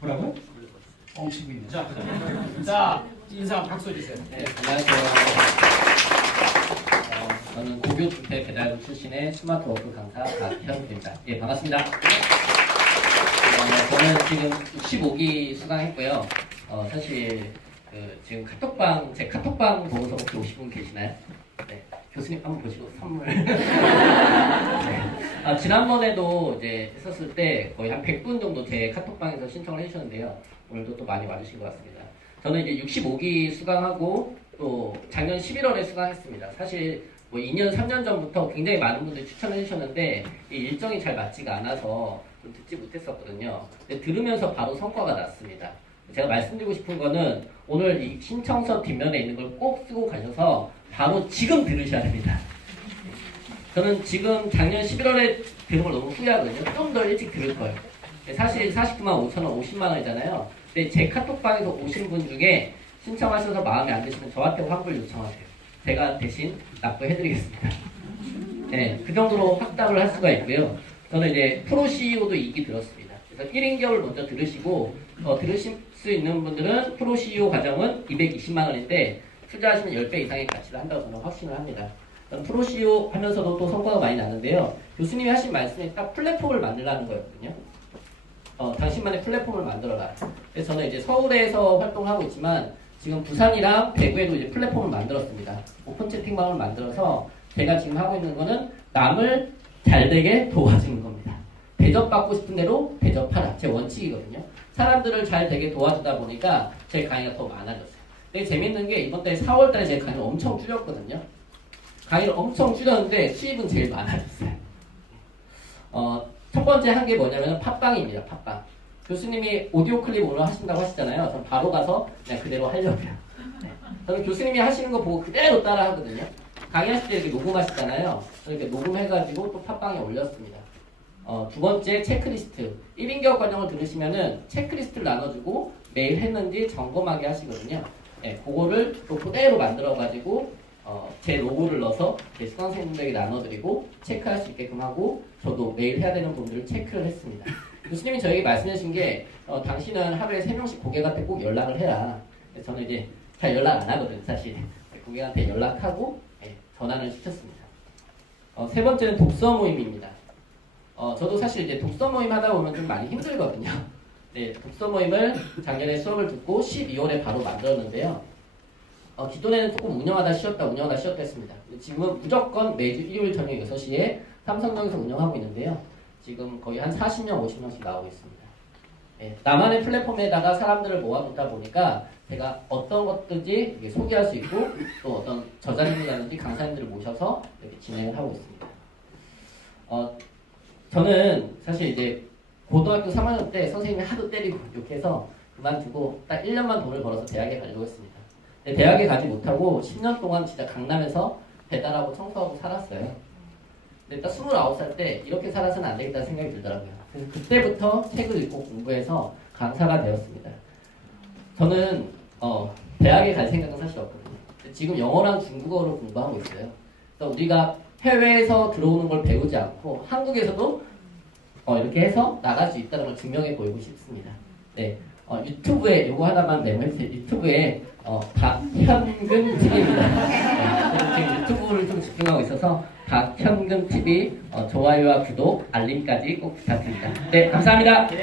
뭐라고요? 뻥치고 있네. 자, 자 인사 박수 주세요. 네, 안녕하세요. 어, 저는 고교 주택 배달부 출신의 스마트 워크 강사 박현입니다. 예, 반갑습니다. 어, 저는 지금 15기 수강했고요. 어, 사실 그 지금 카톡방 제 카톡방 보고서 혹시 오신 분 계시나요? 네, 교수님 한번 보시고 선물. 네. 아, 지난번에도 이제 했었을 때 거의 한 100분 정도 제 카톡방에서 신청을 해주셨는데요. 오늘도 또 많이 와주신 것 같습니다. 저는 이제 65기 수강하고 또 작년 11월에 수강했습니다. 사실 뭐 2년, 3년 전부터 굉장히 많은 분들이 추천해 주셨는데 이 일정이 잘 맞지가 않아서 좀 듣지 못했었거든요. 근데 들으면서 바로 성과가 났습니다. 제가 말씀드리고 싶은 거는 오늘 이 신청서 뒷면에 있는 걸 꼭 쓰고 가셔서 바로 지금 들으셔야 됩니다. 저는 지금 작년 11월에 들은 걸 너무 후회하거든요. 좀 더 일찍 들을 거예요. 사실 49만 5천 원, 50만 원이잖아요. 근데 제 카톡방에서 오신 분 중에 신청하셔서 마음에 안 드시면 저한테 환불 요청하세요. 제가 대신 납부해드리겠습니다. 네, 그 정도로 확답을 할 수가 있고요. 저는 이제 프로 CEO도 2기 들었습니다. 그래서 1인 겨울 먼저 들으시고 어, 들으실 수 있는 분들은 프로 CEO 과정은 220만 원인데 투자하시면 10배 이상의 가치를 한다고 저는 확신을 합니다. 저는 프로 CEO 하면서도 또 성과가 많이 나는데요. 교수님이 하신 말씀이 딱 플랫폼을 만들라는 거였거든요. 어, 당신만의 플랫폼을 만들어라. 그래서 저는 이제 서울에서 활동하고 있지만 지금 부산이랑 대구에도 이제 플랫폼을 만들었습니다. 오픈 채팅방을 만들어서 제가 지금 하고 있는 거는 남을 잘 되게 도와주는 겁니다. 대접받고 싶은 대로 대접하라. 제 원칙이거든요. 사람들을 잘 되게 도와주다 보니까 제 강의가 더 많아졌어요. 근데 재밌는 게 이번 달 4월 달에 제 강의를 엄청 줄였거든요. 강의를 엄청 줄였는데 수입은 제일 많아졌어요. 어, 첫 번째 한 게 뭐냐면 팟빵입니다. 팟빵. 교수님이 오디오 클립 오늘 하신다고 하시잖아요. 전 바로 가서 그냥 그대로 하려고요. 네. 저는 교수님이 하시는 거 보고 그대로 따라 하거든요. 강의하실 때 이렇게 녹음하시잖아요. 이렇게 녹음해가지고 또 팟빵에 올렸습니다. 어, 두 번째 체크리스트. 1인 교육 과정을 들으시면은 체크리스트를 나눠주고 매일 했는지 점검하게 하시거든요. 예, 그거를 또 그대로 만들어가지고 어, 제 로고를 넣어서 제 수강생분들에게 나눠드리고 체크할 수 있게끔 하고 저도 매일 해야 되는 부분들을 체크를 했습니다. 교수님이 저에게 말씀해 주신 게 어, 당신은 하루에 3명씩 고객한테 꼭 연락을 해라. 저는 이제 잘 연락 안 하거든요, 사실. 고객한테 연락하고 예, 전화를 시켰습니다. 어, 세 번째는 독서 모임입니다. 어, 저도 사실 이제 독서 모임 하다 보면 좀 많이 힘들거든요. 네, 독서 모임을 작년에 수업을 듣고 12월에 바로 만들었는데요. 어, 기존에는 조금 운영하다 쉬었다 운영하다 쉬었다 했습니다. 지금은 무조건 매주 일요일 저녁 6시에 삼성동에서 운영하고 있는데요. 지금 거의 한 40명, 50명씩 나오고 있습니다. 예, 나만의 플랫폼에다가 사람들을 모아놓다 보니까 제가 어떤 것든지 소개할 수 있고 또 어떤 저자님이라든지 강사님들을 모셔서 이렇게 진행을 하고 있습니다. 어, 저는 사실 이제 고등학교 3학년 때 선생님이 하도 때리고 욕해서 그만두고 딱 1년만 돈을 벌어서 대학에 가려고 했습니다. 근데 대학에 가지 못하고 10년 동안 진짜 강남에서 배달하고 청소하고 살았어요. 근데 딱 29살 때 이렇게 살아서는 안 되겠다는 생각이 들더라고요. 그래서 그때부터 책을 읽고 공부해서 강사가 되었습니다. 저는 어, 대학에 갈 생각은 사실 없거든요. 지금 영어랑 중국어를 공부하고 있어요. 그래서 우리가 해외에서 들어오는 걸 배우지 않고 한국에서도 어, 이렇게 해서 나갈 수 있다는 걸 증명해 보이고 싶습니다. 네, 어, 유튜브에 요거 하나만 메모해주세요. 유튜브에 어, 박현근 TV입니다. 네, 저는 지금 유튜브를 좀 집중하고 있어서 박현근 TV 어, 좋아요와 구독, 알림까지 꼭 부탁드립니다. 네, 감사합니다. 네.